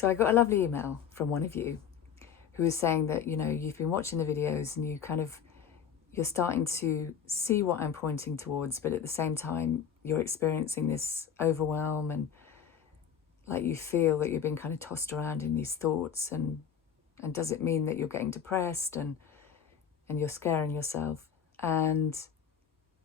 So I got a lovely email from one of you who was saying that, you've been watching the videos and you're starting to see what I'm pointing towards, but at the same time, you're experiencing this overwhelm and like you feel that you're being kind of tossed around in these thoughts. And does it mean that you're getting depressed and you're scaring yourself? And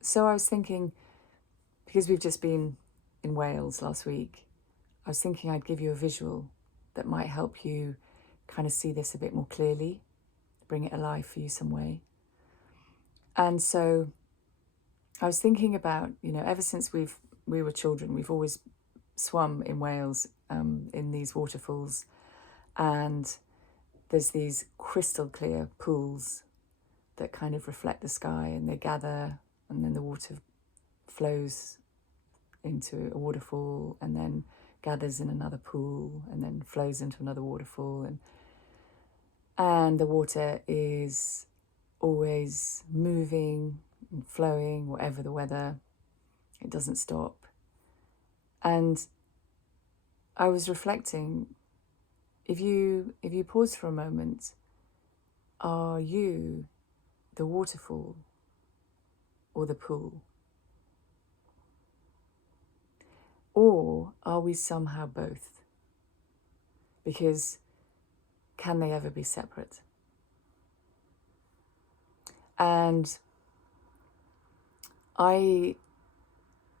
so I was thinking, because we've just been in Wales last week, I was thinking I'd give you a visual that might help you kind of see this a bit more clearly, bring it alive for you some way. And so I was thinking about, ever since we were children, we've always swum in Wales, in these waterfalls, and there's these crystal clear pools that kind of reflect the sky, and they gather, and then the water flows into a waterfall and then gathers in another pool and then flows into another waterfall, and the water is always moving and flowing, whatever the weather. It doesn't stop. And I was reflecting, if you pause for a moment, are you the waterfall or the pool? Or are we somehow both? Because can they ever be separate? And I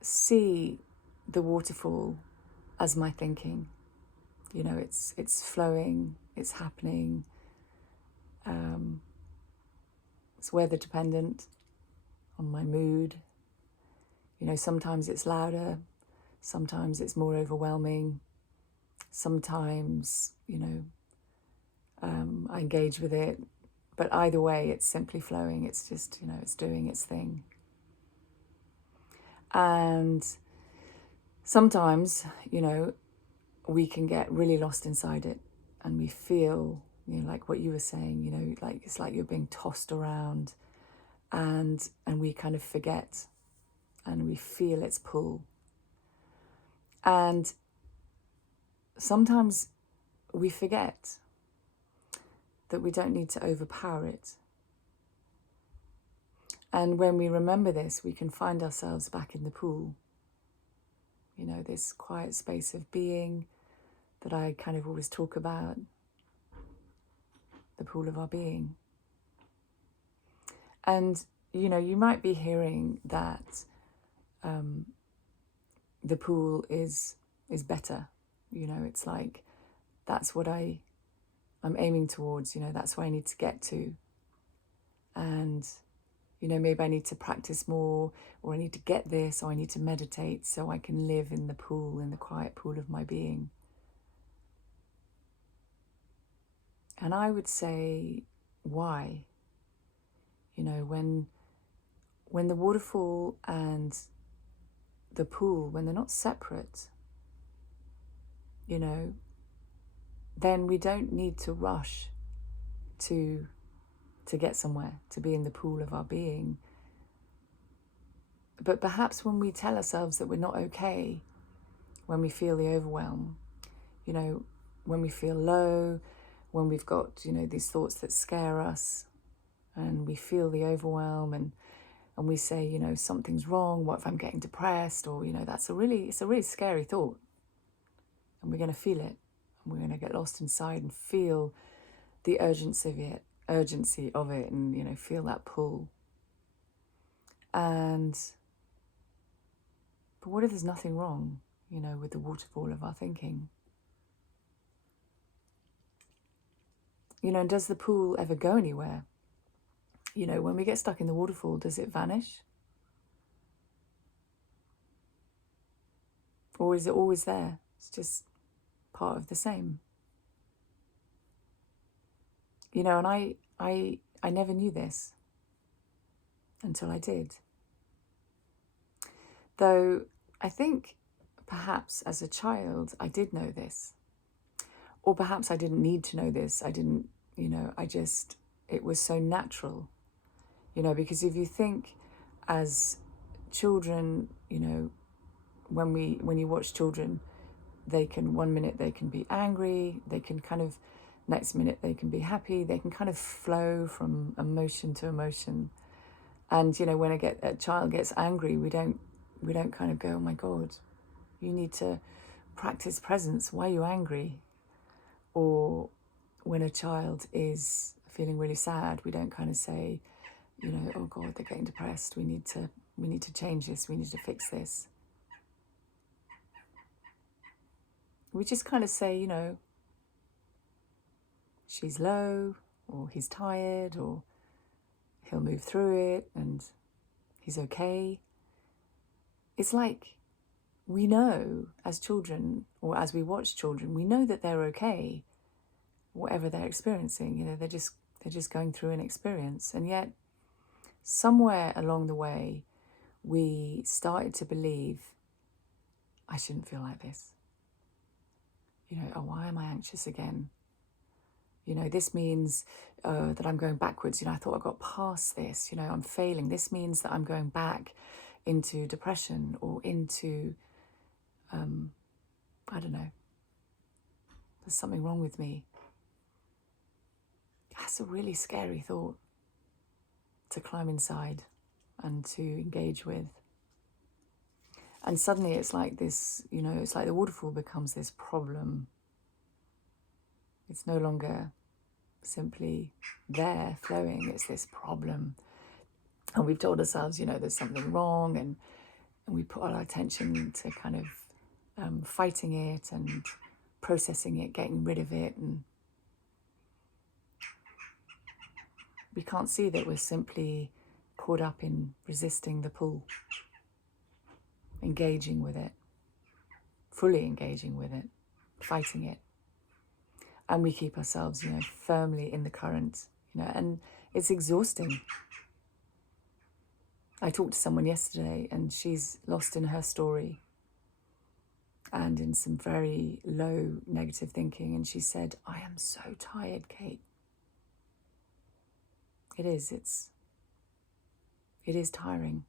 see the waterfall as my thinking. It's flowing, it's happening. It's weather dependent on my mood. Sometimes it's louder, sometimes it's more overwhelming. Sometimes, I engage with it, but either way, it's simply flowing. It's just, it's doing its thing. And sometimes, we can get really lost inside it, and we feel, like what you were saying, like it's like you're being tossed around, and we kind of forget, and we feel its pull. And sometimes we forget that we don't need to overpower it. And when we remember this, we can find ourselves back in the pool. This quiet space of being that I kind of always talk about, the pool of our being. And, you might be hearing that the pool is better. It's like, that's what I'm aiming towards, that's where I need to get to. And, maybe I need to practice more, or I need to get this, or I need to meditate so I can live in the pool, in the quiet pool of my being. And I would say, why? When the waterfall and the pool, when they're not separate, then we don't need to rush to get somewhere, to be in the pool of our being. But perhaps when we tell ourselves that we're not okay, when we feel the overwhelm, when we feel low, when we've got, these thoughts that scare us, and we feel the overwhelm, and we say, something's wrong, what if I'm getting depressed? Or, it's a really scary thought. And we're going to feel it, and we're going to get lost inside and feel the urgency of it, and, feel that pull. But what if there's nothing wrong, with the waterfall of our thinking? And does the pool ever go anywhere? When we get stuck in the waterfall, does it vanish? Or is it always there? It's just part of the same. And I never knew this until I did. Though I think perhaps as a child I did know this. Or perhaps I didn't need to know this. I didn't, it was so natural. Because if you think as children, when you watch children, one minute they can be angry, they can kind of, next minute they can be happy, they can kind of flow from emotion to emotion. And, when a child gets angry, we don't kind of go, oh my God, you need to practice presence. Why are you angry? Or when a child is feeling really sad, we don't kind of say, oh God, they're getting depressed. We need to change this. We need to fix this. We just kind of say, she's low, or he's tired, or he'll move through it and he's okay. It's like we know as children, or as we watch children, we know that they're okay, whatever they're experiencing. They're just going through an experience. And yet somewhere along the way, we started to believe, I shouldn't feel like this. Oh, why am I anxious again? This means that I'm going backwards. I thought I got past this. I'm failing. This means that I'm going back into depression or into, I don't know, there's something wrong with me. That's a really scary thought to climb inside and to engage with. And suddenly it's like this, it's like the waterfall becomes this problem. It's no longer simply there flowing, it's this problem. And we've told ourselves, there's something wrong, and we put all our attention to kind of fighting it and processing it, getting rid of it. And we can't see that we're simply caught up in resisting the pull, engaging with it, fully engaging with it, fighting it. And we keep ourselves, firmly in the current, and it's exhausting. I talked to someone yesterday and she's lost in her story and in some very low negative thinking. And she said, I am so tired, Kate. It is tiring.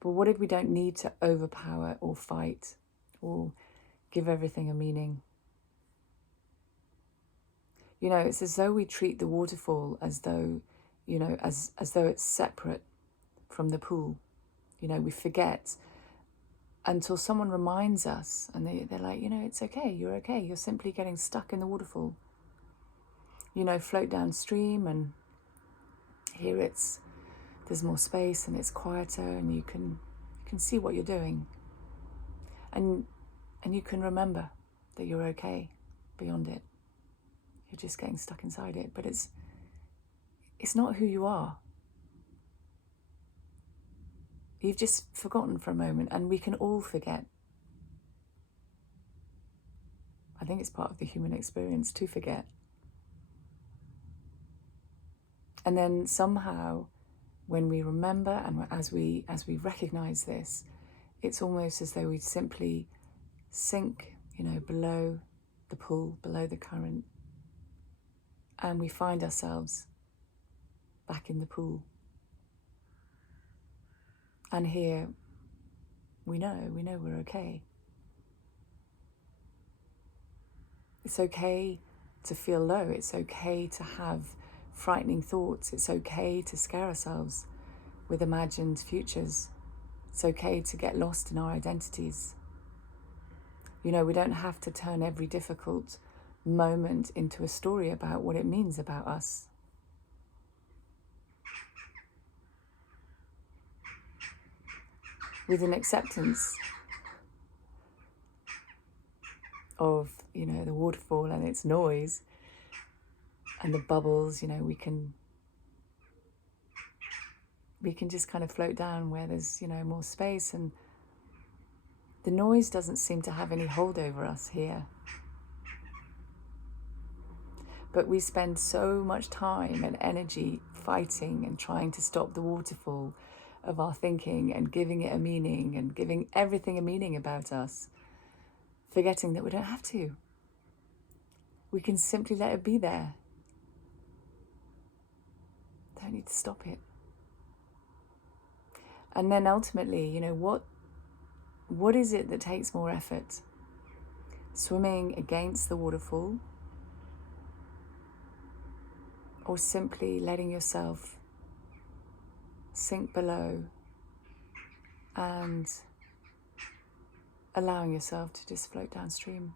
But what if we don't need to overpower or fight or give everything a meaning? It's as though we treat the waterfall as though, as though it's separate from the pool. We forget until someone reminds us, and they're like, it's okay, you're simply getting stuck in the waterfall. Float downstream, and here there's more space and it's quieter, and you can see what you're doing. And you can remember that you're okay beyond it. You're just getting stuck inside it, but it's not who you are. You've just forgotten for a moment, and we can all forget. I think it's part of the human experience to forget. And then somehow, when we remember and as we recognize this, it's almost as though we simply sink, below the pool, below the current, and we find ourselves back in the pool. And here, we know we're okay. It's okay to feel low. It's okay to have frightening thoughts. It's okay to scare ourselves with imagined futures. It's okay to get lost in our identities. We don't have to turn every difficult moment into a story about what it means about us. With an acceptance of, the waterfall and its noise and the bubbles, we can just kind of float down where there's, more space, and the noise doesn't seem to have any hold over us here. But we spend so much time and energy fighting and trying to stop the waterfall of our thinking and giving it a meaning and giving everything a meaning about us, forgetting that we don't have to. We can simply let it be there. Don't need to stop it. And then ultimately, what is it that takes more effort? swimming against the waterfall, or simply letting yourself sink below and allowing yourself to just float downstream.